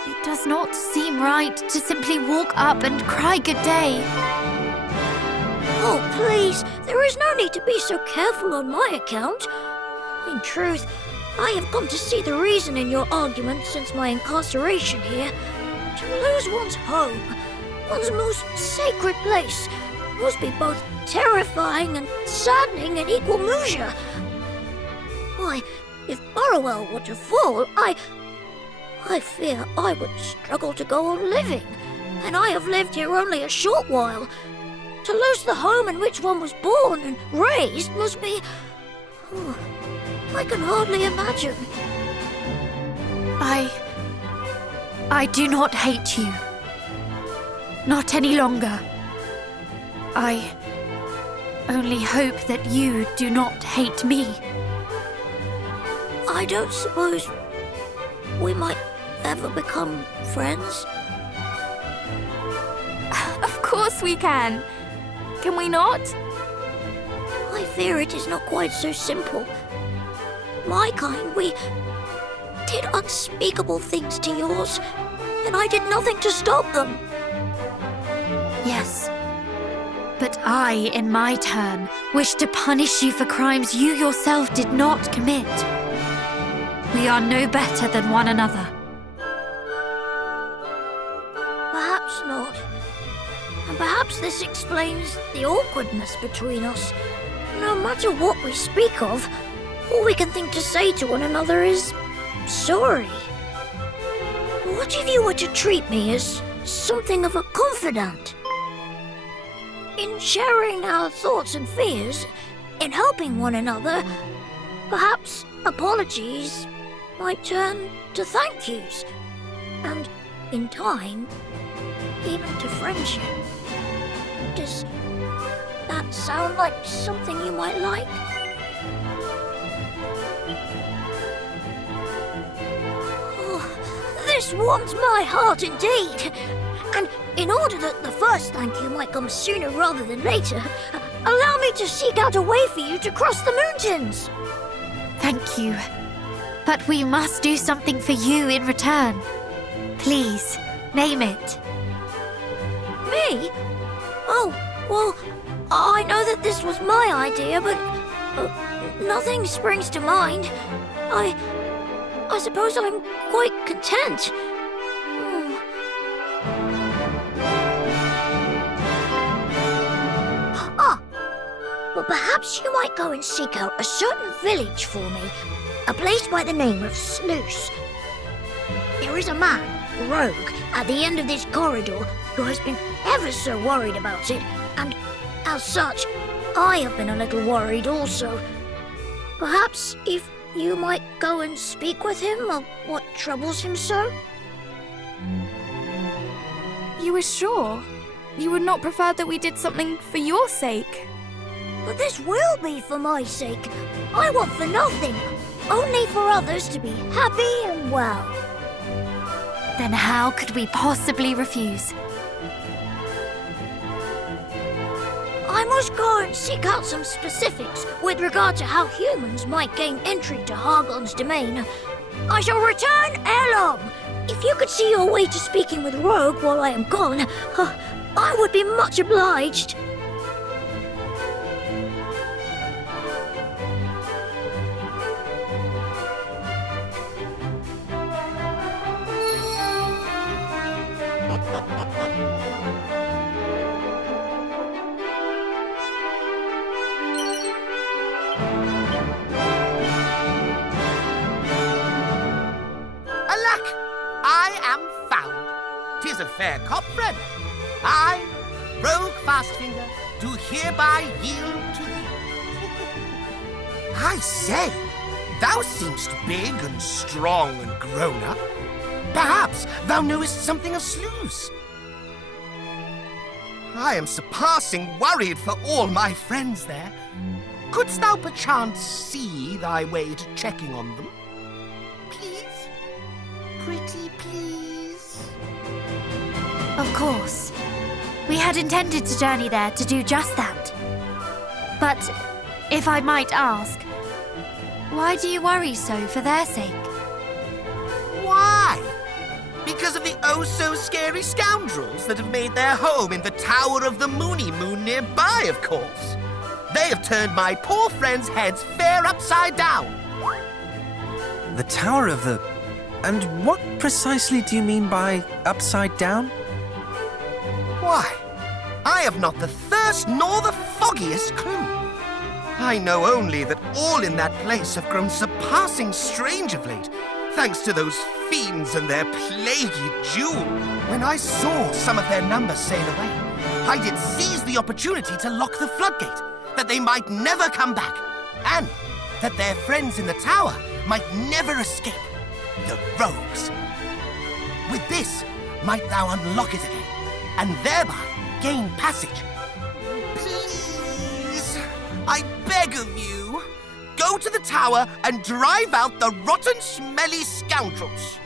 It does not seem right to simply walk up and cry good day. Oh, please, there is no need to be so careful on my account. In truth, I have come to see the reason in your argument since my incarceration here. To lose one's home, one's most sacred place, must be both terrifying and saddening in equal measure. Why, if Burrowell were to fall, I fear I would struggle to go on living, and I have lived here only a short while. To lose the home in which one was born and raised must be... Oh, I can hardly imagine. I do not hate you. Not any longer. I only hope that you do not hate me. I don't suppose we might ever become friends? Of course we can. Can we not? I fear it is not quite so simple. My kind, we did unspeakable things to yours, and I did nothing to stop them. Yes. But I, in my turn, wish to punish you for crimes you yourself did not commit. We are no better than one another. Perhaps not. And perhaps this explains the awkwardness between us. No matter what we speak of, all we can think to say to one another is sorry. What if you were to treat me as something of a confidant? In sharing our thoughts and fears, in helping one another, perhaps apologies might turn to thank yous, and in time, even to friendship. Does that sound like something you might like? Oh, this warms my heart indeed. And in order that the first thank you might come sooner rather than later, allow me to seek out a way for you to cross the mountains. Thank you. But we must do something for you in return. Please, name it. Me? Oh, well, I know that this was my idea, but nothing springs to mind. I suppose I'm quite content. Well, perhaps you might go and seek out a certain village for me, a place by the name of Sluice. There is a man, Rogue, at the end of this corridor who has been ever so worried about it, and as such, I have been a little worried also. Perhaps if you might go and speak with him of what troubles him so? You are sure? You would not prefer that we did something for your sake? But this will be for my sake. I want for nothing, only for others to be happy and well. Then how could we possibly refuse? I must go and seek out some specifics with regard to how humans might gain entry to Hargon's domain. I shall return ere long. If you could see your way to speaking with Rogue while I am gone, I would be much obliged. Alack, I am found. 'Tis a fair cop, friend. I, Rogue Fastfinger, do hereby yield to thee. I say, thou seemst big and strong and grown up. Perhaps thou knowest something of slews. I am surpassing worried for all my friends there. Couldst thou perchance see thy way to checking on them? Please? Pretty please? Of course. We had intended to journey there to do just that. But, if I might ask, why do you worry so for their sake? Why? Because of the oh-so-scary scoundrels that have made their home in the Tower of the Moony Moon nearby, of course. They have turned my poor friends' heads fair upside down. The Tower of the... And what precisely do you mean by upside down? Why, I have not the first nor the foggiest clue. I know only that all in that place have grown surpassing strange of late, thanks to those fiends and their plaguey jewel. When I saw some of their numbers sail away, I did seize the opportunity to lock the floodgate, that they might never come back, and that their friends in the tower might never escape, the rogues. With this, might thou unlock it again, and thereby gain passage. Please, I beg of you, go to the tower and drive out the rotten, smelly scoundrels.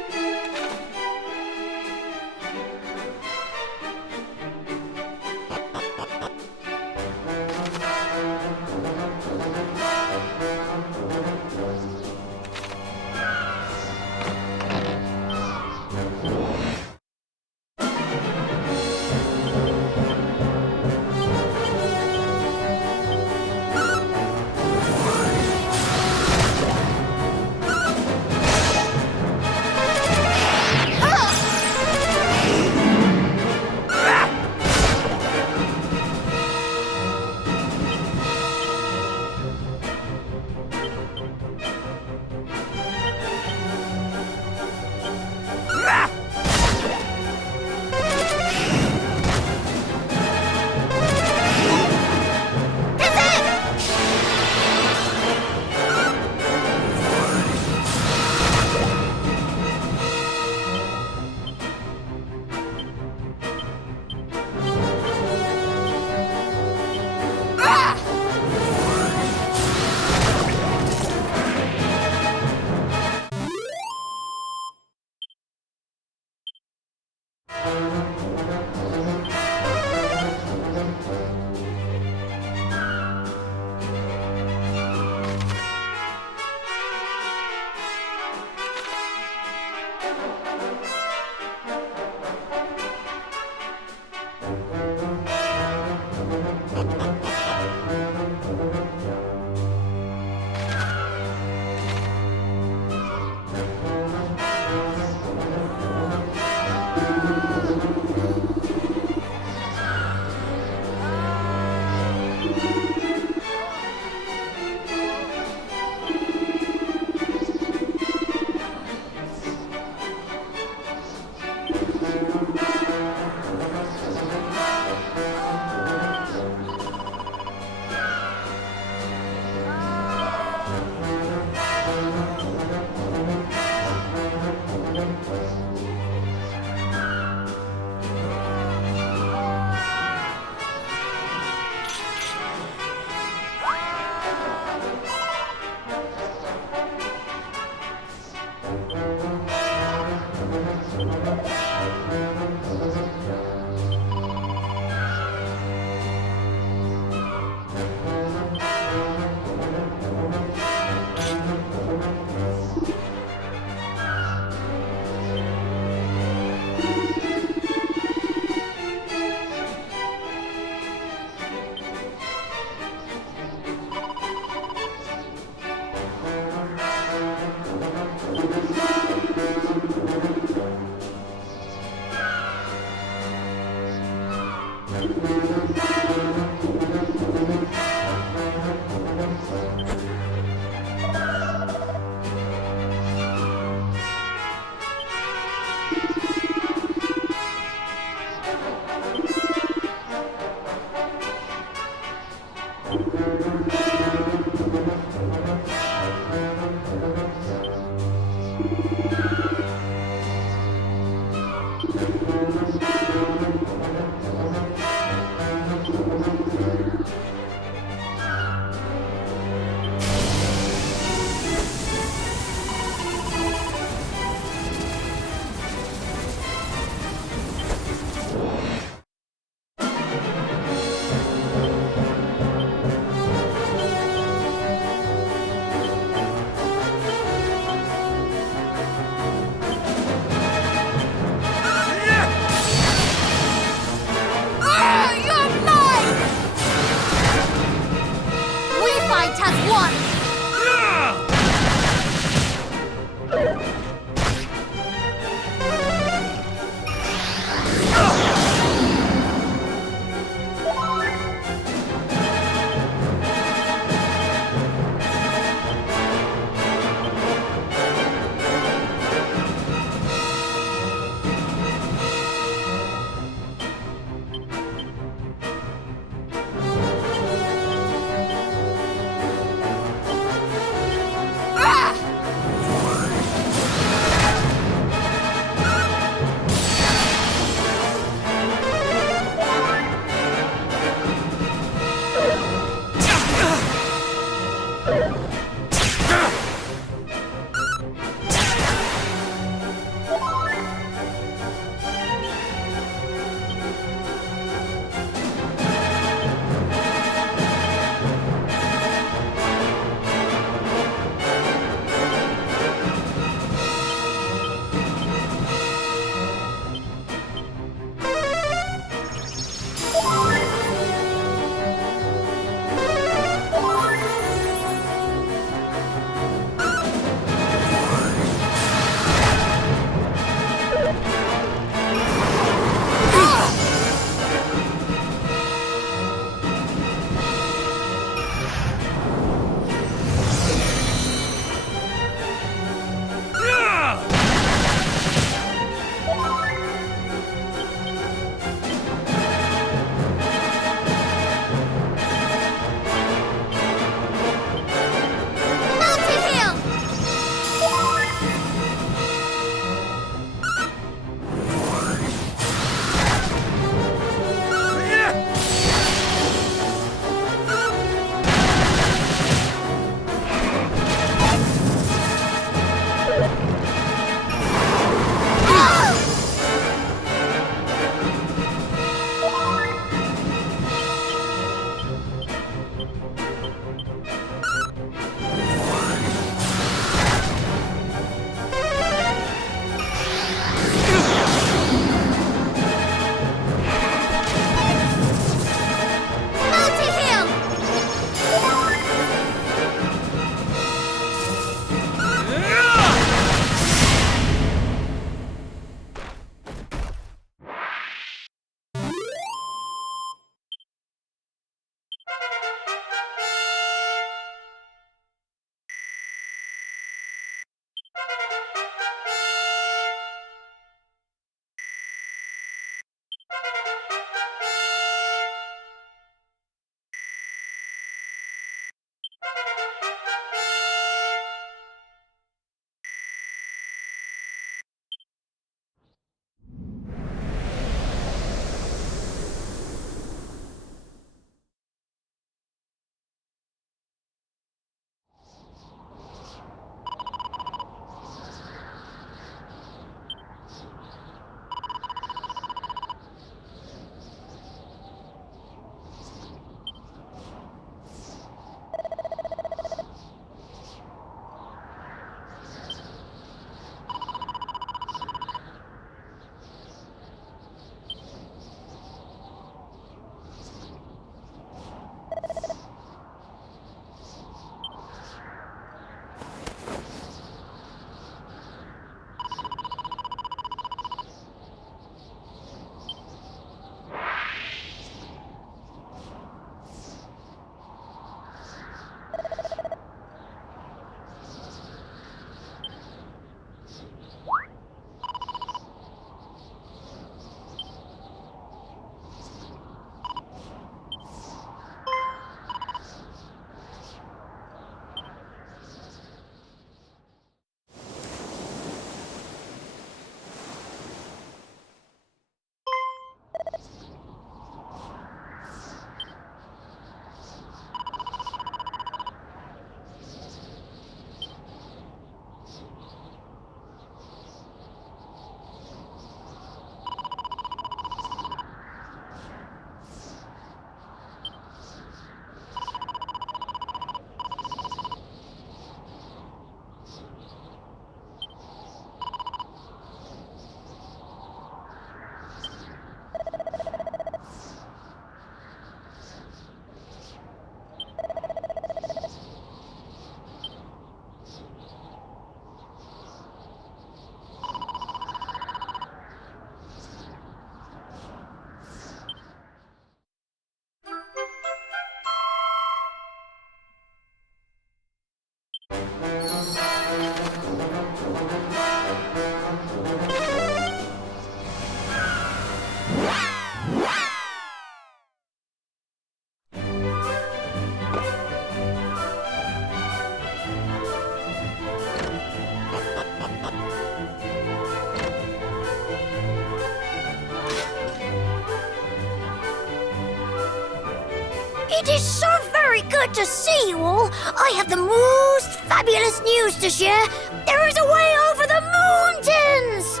It is so very good to see you all. I have the most fabulous news to share. There is a way over the mountains!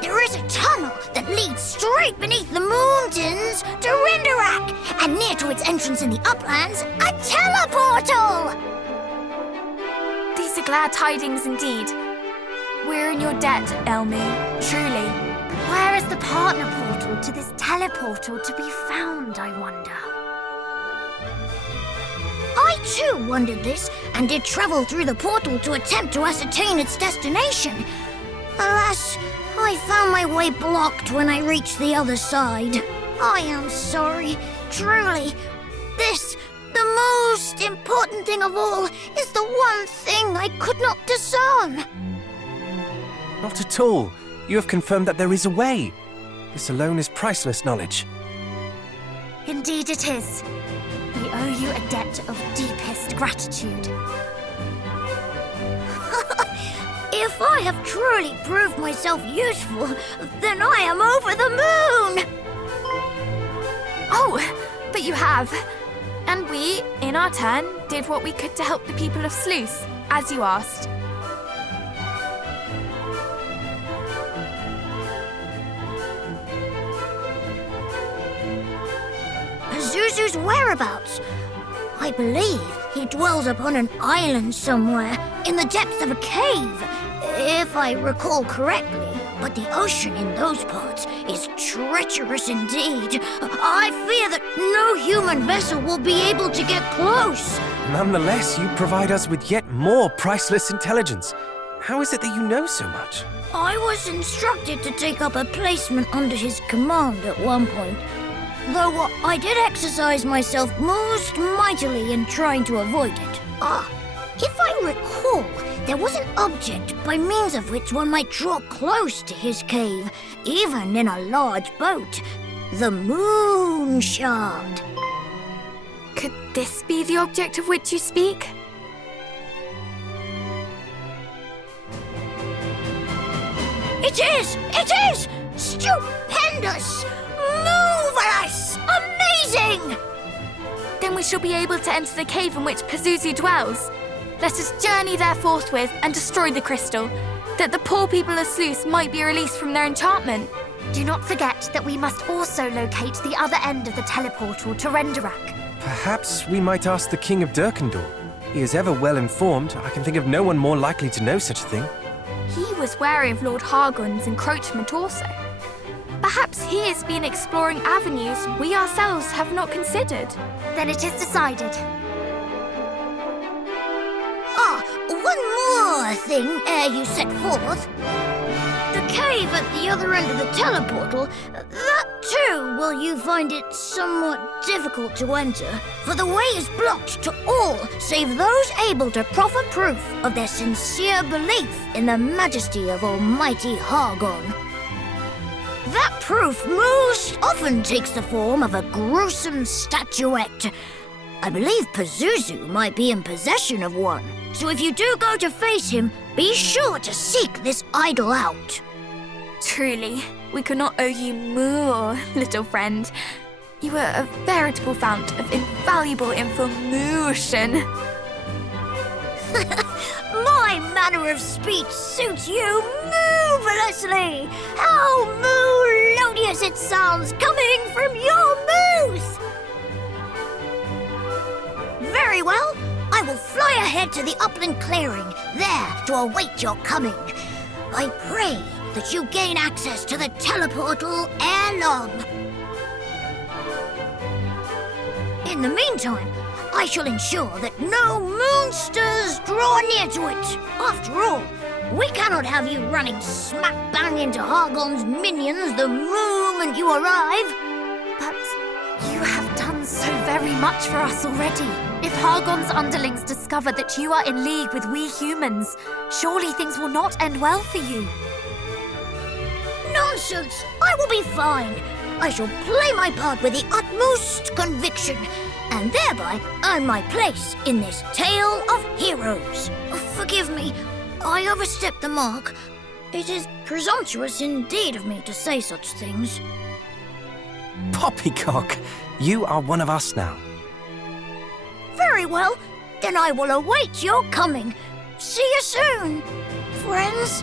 There is a tunnel that leads straight beneath the mountains to Renderak, and near to its entrance in the uplands, a teleportal! These are glad tidings indeed. We're in your debt, Elmi, truly. But where is the partner portal to this teleportal to be found, I wonder? I too wondered this, and did travel through the portal to attempt to ascertain its destination. Alas, I found my way blocked when I reached the other side. I am sorry, truly. This, the most important thing of all, is the one thing I could not discern. Not at all. You have confirmed that there is a way. This alone is priceless knowledge. Indeed it is. We owe you a debt of deepest gratitude. If I have truly proved myself useful, then I am over the moon! Oh, but you have. And we, in our turn, did what we could to help the people of Sluice, as you asked. Pazuzu's whereabouts? I believe he dwells upon an island somewhere, in the depths of a cave, if I recall correctly. But the ocean in those parts is treacherous indeed. I fear that no human vessel will be able to get close. Nonetheless, you provide us with yet more priceless intelligence. How is it that you know so much? I was instructed to take up a placement under his command at one point, though I did exercise myself most mightily in trying to avoid it. If I recall, there was an object by means of which one might draw close to his cave, even in a large boat. The moon shard. Could this be the object of which you speak? It is! It is! Stupendous! Marvelous! Amazing! Then we shall be able to enter the cave in which Pazuzu dwells. Let us journey there forthwith and destroy the crystal, that the poor people of Sluice might be released from their enchantment. Do not forget that we must also locate the other end of the teleportal to Renderak. Perhaps we might ask the King of Durkendor. He is ever well informed. I can think of no one more likely to know such a thing. He was wary of Lord Hargon's encroachment also. Perhaps he has been exploring avenues we ourselves have not considered. Then it is decided. One more thing ere you set forth. The cave at the other end of the teleportal, that too will you find it somewhat difficult to enter, for the way is blocked to all save those able to proffer proof of their sincere belief in the majesty of Almighty Hargon. That proof most often takes the form of a gruesome statuette. I believe Pazuzu might be in possession of one, so if you do go to face him, be sure to seek this idol out. Truly, we could not owe you more, little friend. You are a veritable fount of invaluable information. My manner of speech suits you marvelously. How melodious it sounds coming from your mouth! Very well. I will fly ahead to the upland clearing, there to await your coming. I pray that you gain access to the teleportal ere long. In the meantime, I shall ensure that no moonsters draw near to it. After all, we cannot have you running smack bang into Hargon's minions the moment you arrive. But you have done so very much for us already. If Hargon's underlings discover that you are in league with we humans, surely things will not end well for you. Nonsense! I will be fine. I shall play my part with the utmost conviction, and thereby earn my place in this tale of heroes. Forgive me, I overstepped the mark. It is presumptuous indeed of me to say such things. Poppycock, you are one of us now. Very well, then I will await your coming. See you soon, friends.